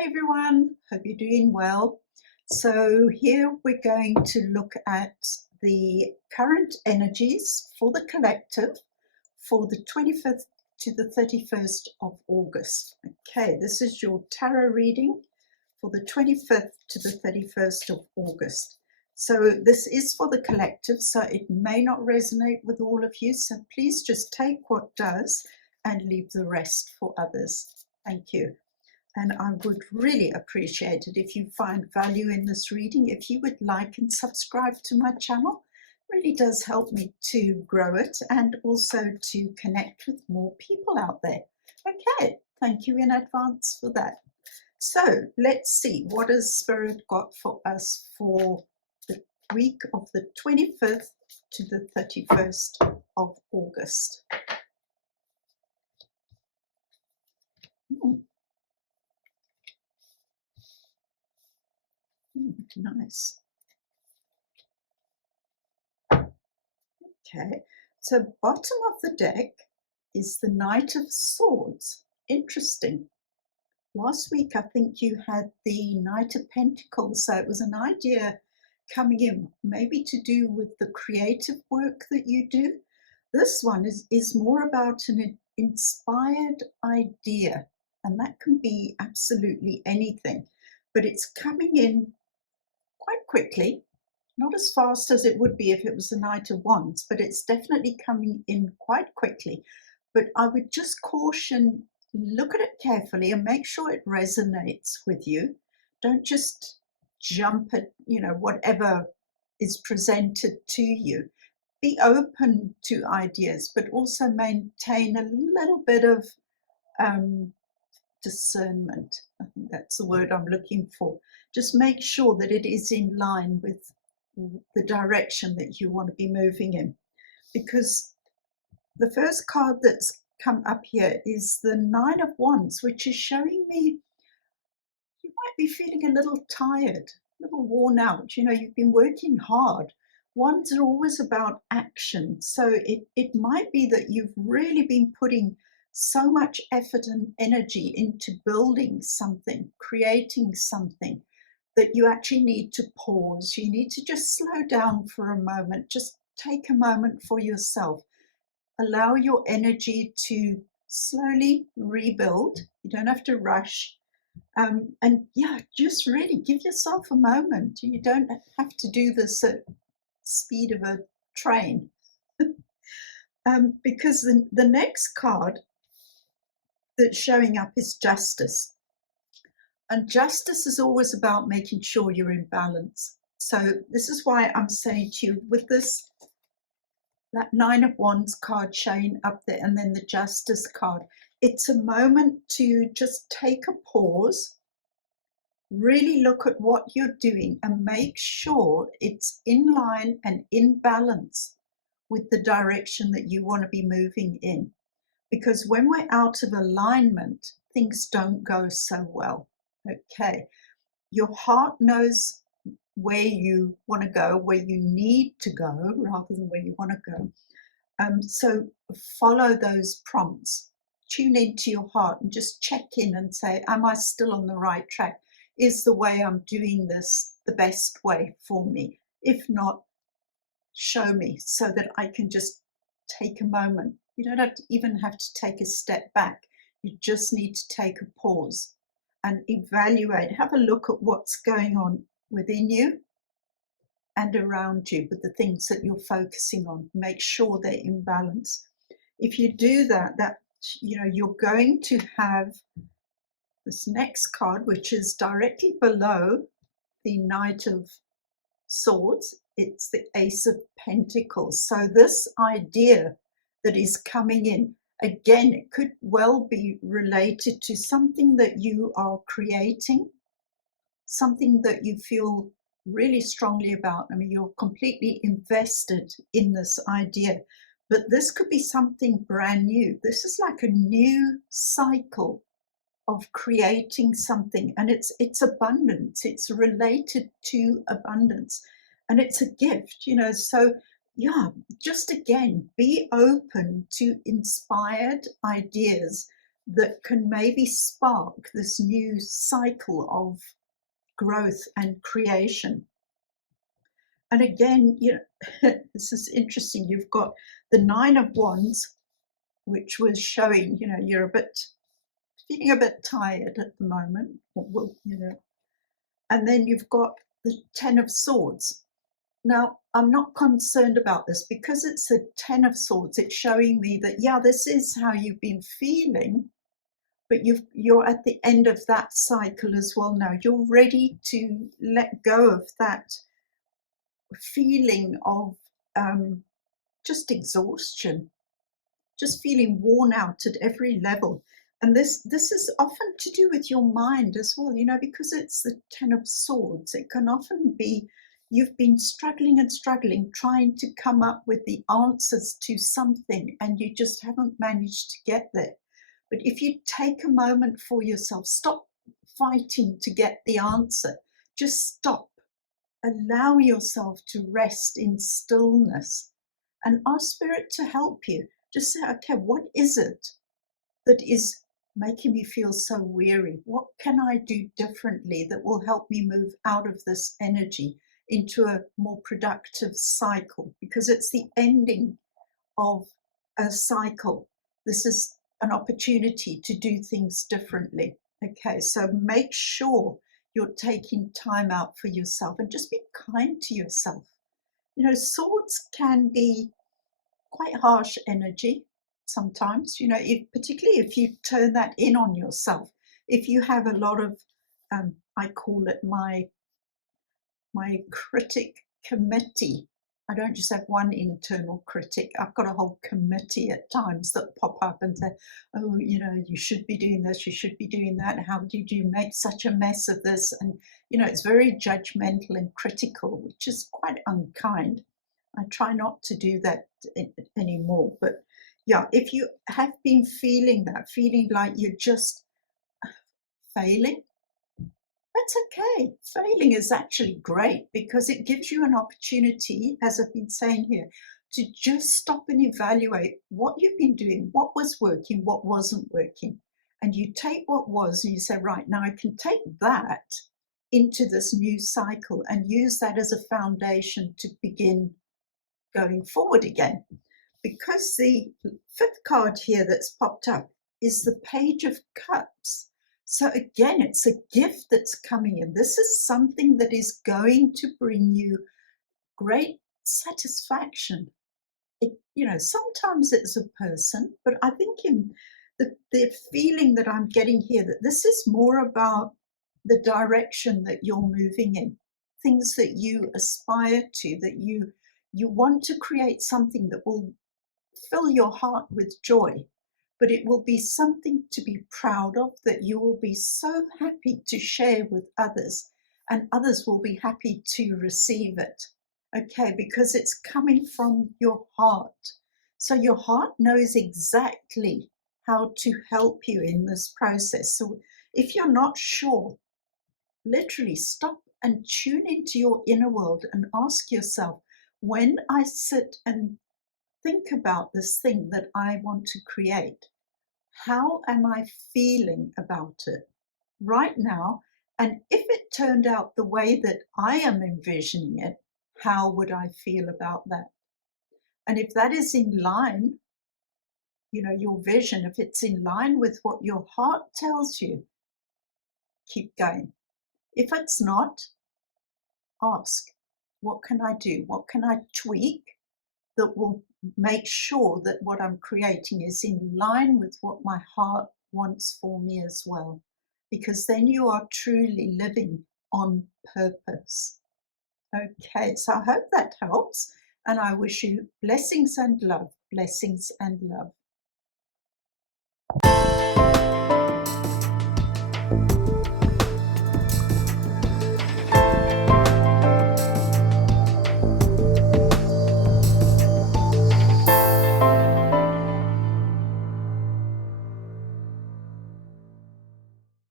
Hi everyone, hope you're doing well. So here we're going to look at the current energies for the collective for the 25th to the 31st of August. Okay, this is your tarot reading for the 25th to the 31st of August. So this is for the collective, so it may not resonate with all of you, so please just take what does and leave the rest for others. Thank you. And I would really appreciate it if you find value in this reading. If you would like and subscribe to my channel, it really does help me to grow it and also to connect with more people out there. Okay, thank you in advance for that. So let's see, what has Spirit got for us for the week of the 25th to the 31st of August. Nice. Okay, so bottom of the deck is the Knight of Swords. Interesting. Last week, I think you had the Knight of Pentacles, so it was an idea coming in, maybe to do with the creative work that you do. This one is more about an inspired idea, and that can be absolutely anything, but it's coming in quite quickly. Not as fast as it would be if it was the Knight of Wands, but it's definitely coming in quite quickly. But I would just caution, look at it carefully and make sure it resonates with you. Don't just jump at, whatever is presented to you. Be open to ideas, but also maintain a little bit of discernment. I think that's the word I'm looking for. Just make sure that it is in line with the direction that you want to be moving in, because the first card that's come up here is the Nine of Wands, which is showing me you might be feeling a little tired, a little worn out. You've been working hard. Wands are always about action, so it might be that you've really been putting so much effort and energy into building something, creating something, that you actually need to pause. You need to just slow down for a moment. Just take a moment for yourself. Allow your energy to slowly rebuild. You don't have to rush. And yeah, just really give yourself a moment. You don't have to do this at speed of a train. Because the next card that's showing up is Justice. And justice is always about making sure you're in balance. So this is why I'm saying to you, with this, that Nine of Wands card showing up there, and then the Justice card, it's a moment to just take a pause, really look at what you're doing and make sure it's in line and in balance with the direction that you want to be moving in. Because when we're out of alignment, things don't go so well. Okay, your heart knows where you want to go, where you need to go, rather than where you want to go. So follow those prompts. Tune into your heart and just check in and say, am I still on the right track? Is the way I'm doing this the best way for me? If not, show me so that I can just take a moment. You don't even have to take a step back. You just need to take a pause and evaluate, have a look at what's going on within you and around you with the things that you're focusing on. Make sure they're in balance. If you do that, you're going to have this next card, which is directly below the Knight of Swords. It's the Ace of Pentacles. So this idea that is coming in, again, it could well be related to something that you are creating, something that you feel really strongly about. I mean, you're completely invested in this idea, but this could be something brand new. This is like a new cycle of creating something, and it's abundance. It's related to abundance, and it's a gift, so yeah, just again, be open to inspired ideas that can maybe spark this new cycle of growth and creation. And again, this is interesting. You've got the Nine of Wands, which was showing, you're feeling a bit tired at the moment, and then you've got the Ten of Swords. Now, I'm not concerned about this because it's the Ten of Swords. It's showing me that, yeah, this is how you've been feeling, but you're at the end of that cycle as well now. You're ready to let go of that feeling of just exhaustion, just feeling worn out at every level. And this is often to do with your mind as well, because it's the Ten of Swords. It can often be you've been struggling and struggling, trying to come up with the answers to something, and you just haven't managed to get there. But if you take a moment for yourself, stop fighting to get the answer, just stop, allow yourself to rest in stillness and ask Spirit to help you. Just say, okay, what is it that is making me feel so weary? What can I do differently that will help me move out of this energy into a more productive cycle? Because it's the ending of a cycle. This is an opportunity to do things differently. Okay, so make sure you're taking time out for yourself and just be kind to yourself. Swords can be quite harsh energy sometimes, particularly if you turn that in on yourself. If you have a lot of, I call it my critic committee. I don't just have one internal critic. I've got a whole committee at times that pop up and say, oh, you should be doing this, you should be doing that. How did you make such a mess of this? And, it's very judgmental and critical, which is quite unkind. I try not to do that anymore. But yeah, if you have been feeling like you're just failing, that's okay. Failing is actually great because it gives you an opportunity, as I've been saying here, to just stop and evaluate what you've been doing, what was working, what wasn't working. And you take what was and you say, right, now I can take that into this new cycle and use that as a foundation to begin going forward again. Because the fifth card here that's popped up is the Page of Cups. So again, it's a gift that's coming in. This is something that is going to bring you great satisfaction. Sometimes it's a person, but I think in the feeling that I'm getting here, that this is more about the direction that you're moving in, things that you aspire to, that you want to create something that will fill your heart with joy, but it will be something to be proud of, that you will be so happy to share with others, and others will be happy to receive it. Okay, because it's coming from your heart. So your heart knows exactly how to help you in this process. So if you're not sure, literally stop and tune into your inner world and ask yourself, when I sit and think about this thing that I want to create, how am I feeling about it right now? And if it turned out the way that I am envisioning it, how would I feel about that? And if that is in line, your vision, if it's in line with what your heart tells you, keep going. If it's not, ask, what can I do? What can I tweak that will make sure that what I'm creating is in line with what my heart wants for me as well? Because then you are truly living on purpose. Okay, so I hope that helps, and I wish you blessings and love, blessings and love.